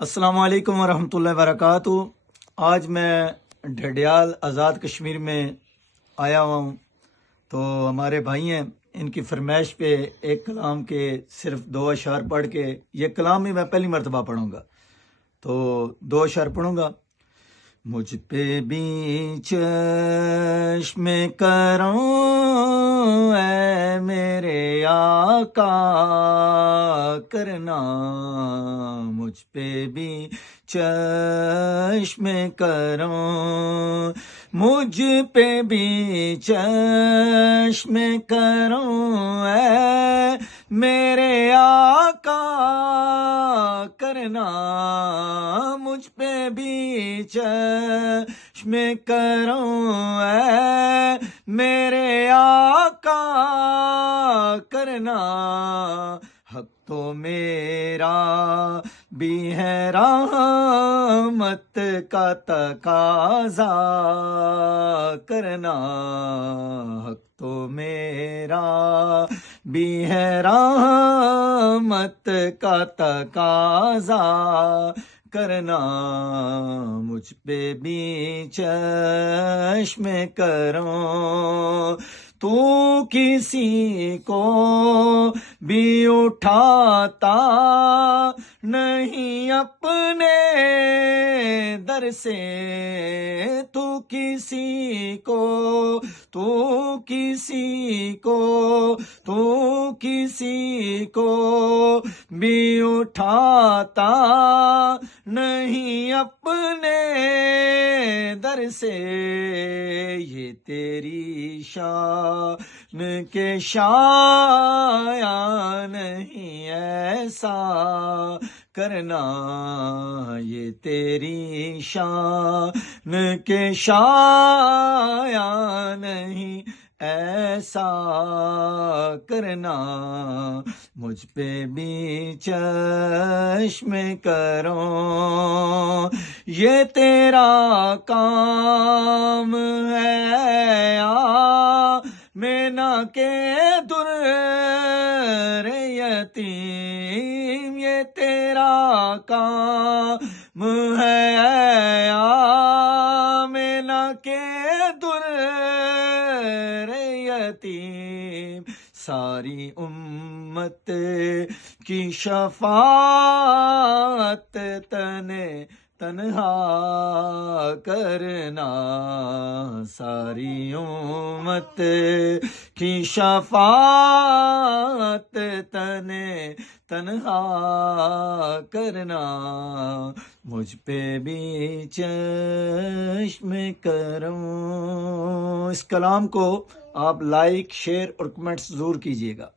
السلام علیکم ورحمۃ اللہ وبرکاتہ۔ آج میں ڈھڈیال آزاد کشمیر میں آیا ہوا ہوں، تو ہمارے بھائی ہیں، ان کی فرمائش پہ ایک کلام کے صرف 2 اشعار پڑھ کے، یہ کلام ہی میں پہلی مرتبہ پڑھوں گا، تو 2 اشعار پڑھوں گا۔ مجھ پہ بھی چشم کرم اے میرے آقا کرنا، مجھ پہ بھی چشم کرم، مجھ پہ بھی چشم کرم اے میرے آقا کرنا، مجھ پہ بھی چشم کرم اے میرے آقا کرنا، حق تو میرا بھی ہے رحمت کا تقاضا کرنا، حق تو میرا بھی ہے رحمت کا تقاضا کرنا، مجھ پہ بھی چشم کرم، تو کسی کو بھی اٹھاتا نہیں اپنے در سے، تو کسی کو بھی اٹھاتا نہیں اپنے در سے، یہ تیری شان کے شایا نہیں ایسا کرنا، یہ تیری شان کے شایا نہیں ایسا کرنا، مجھ پہ بھی چشم کرو، یہ تیرا کام ہے آمینہ کے در یتیم، یہ تیرا کام ہے آمینہ کے در یتیم، ساری امت کی شفاعت تنہا کرنا، ساری امت کی شفاعت تنہا کرنا، مجھ پہ بھی چشم کرم۔ اس کلام کو آپ لائک، شیئر اور کمنٹس ضرور کیجیے گا۔